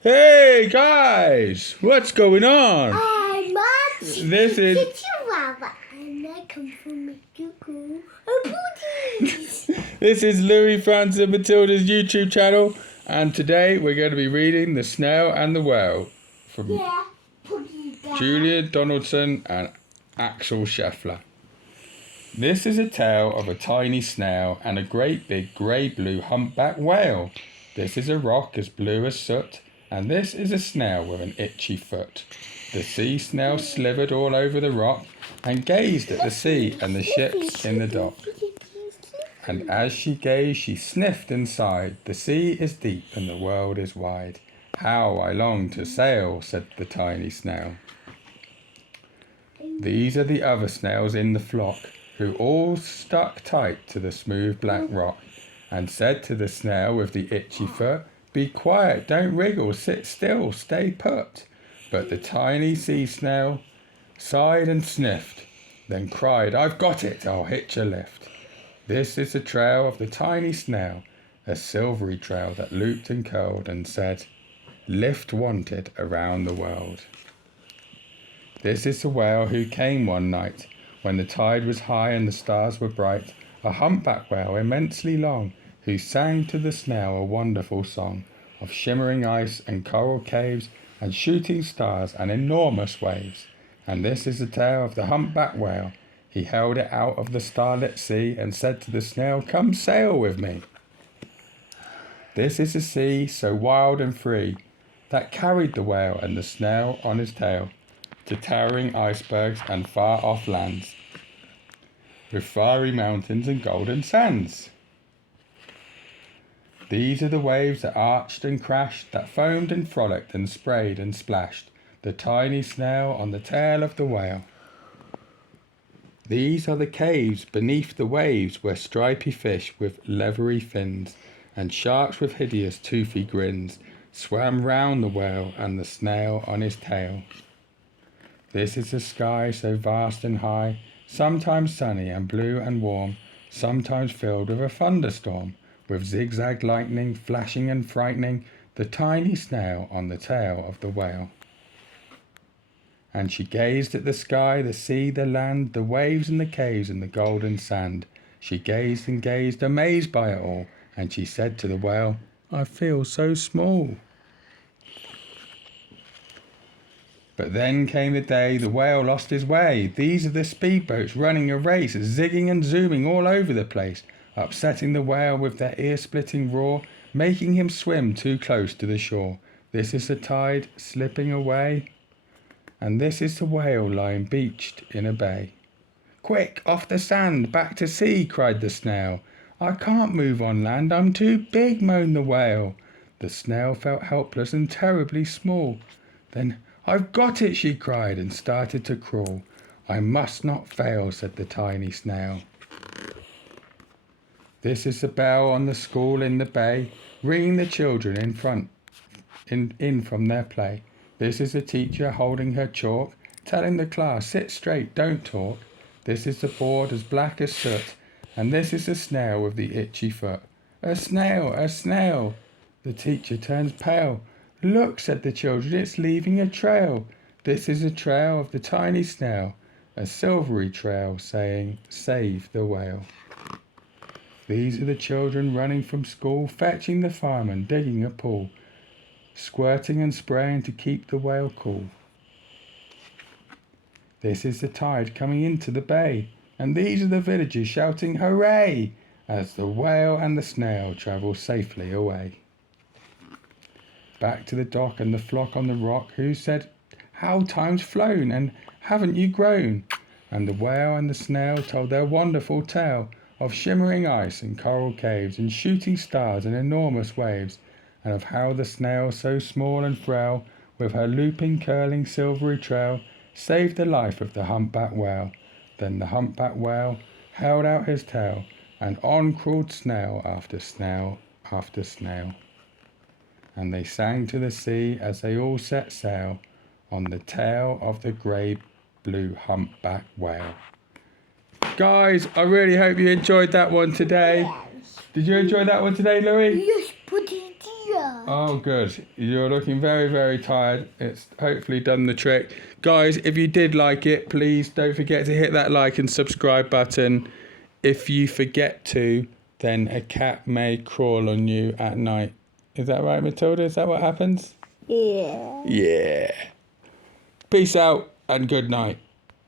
Hey guys, what's going on? I'm Martin. This is Chihuahua, and I come from Mexico. Booties. this is Louis, Franz, and Matilda's YouTube channel, and today we're going to be reading The Snail and the Whale from Yeah, Pookie. Julia Donaldson and Axel Scheffler. This is a tale of a tiny snail and a great big grey-blue humpback whale. This is a rock as blue as soot, and this is a snail with an itchy foot. The sea snail slithered all over the rock and gazed at the sea and the ships in the dock. And as she gazed, she sniffed and sighed. The sea is deep and the world is wide. How I long to sail, said the tiny snail. These are the other snails in the flock, who all stuck tight to the smooth black rock, and said to the snail with the itchy foot, "Be quiet, don't wriggle, sit still, stay put." But the tiny sea snail sighed and sniffed, then cried, "I've got it, I'll hitch a lift." This is the trail of the tiny snail, a silvery trail that looped and curled and said, "Lift wanted around the world." This is the whale who came one night, when the tide was high and the stars were bright, a humpback whale immensely long, who sang to the snail a wonderful song of shimmering ice and coral caves and shooting stars and enormous waves. And this is the tale of the humpback whale. He held it out of the starlit sea and said to the snail, "Come sail with me." This is the sea so wild and free that carried the whale and the snail on his tail to towering icebergs and far off lands, with fiery mountains and golden sands. These are the waves that arched and crashed, that foamed and frolicked and sprayed and splashed the tiny snail on the tail of the whale. These are the caves beneath the waves, where stripy fish with leathery fins and sharks with hideous toothy grins swam round the whale and the snail on his tail. This is the sky so vast and high, sometimes sunny and blue and warm, sometimes filled with a thunderstorm, with zigzag lightning flashing and frightening the tiny snail on the tail of the whale. And she gazed at the sky, the sea, the land, the waves and the caves and the golden sand. She gazed and gazed, amazed by it all, and she said to the whale, "I feel so small." But then came the day the whale lost his way. These are the speedboats running a race, zigging and zooming all over the place, upsetting the whale with their ear-splitting roar, making him swim too close to the shore. This is the tide slipping away, and this is the whale lying beached in a bay. "Quick, off the sand, back to sea," cried the snail. "I can't move on land, I'm too big," moaned the whale. The snail felt helpless and terribly small. Then, "I've got it," she cried, and started to crawl. "I must not fail," said the tiny snail. This is the bell on the school in the bay, ringing the children in from their play. This is the teacher holding her chalk, telling the class, "Sit straight, don't talk." This is the board as black as soot, and this is the snail with the itchy foot. "A snail, a snail!" The teacher turns pale. "Look," said the children, "it's leaving a trail." This is the trail of the tiny snail, a silvery trail saying, "Save the whale." These are the children running from school, fetching the fireman, digging a pool, squirting and spraying to keep the whale cool. This is the tide coming into the bay, and these are the villagers shouting "Hooray!" as the whale and the snail travel safely away. Back to the dock and the flock on the rock, who said, "How time's flown, and haven't you grown?" And the whale and the snail told their wonderful tale of shimmering ice and coral caves and shooting stars and enormous waves, and of how the snail, so small and frail, with her looping, curling, silvery trail, saved the life of the humpback whale. Then the humpback whale held out his tail, and on crawled snail after snail after snail. And they sang to the sea as they all set sail on the tail of the grey-blue humpback whale. Guys, I really hope you enjoyed that one today. Yes. Did you enjoy that one today, Louis? Yes, put it here. Oh, good. You're looking very, very tired. It's hopefully done the trick. Guys, if you did like it, please don't forget to hit that like and subscribe button. If you forget to, then a cat may crawl on you at night. Is that right, Matilda? Is that what happens? Yeah. Yeah. Peace out and good night.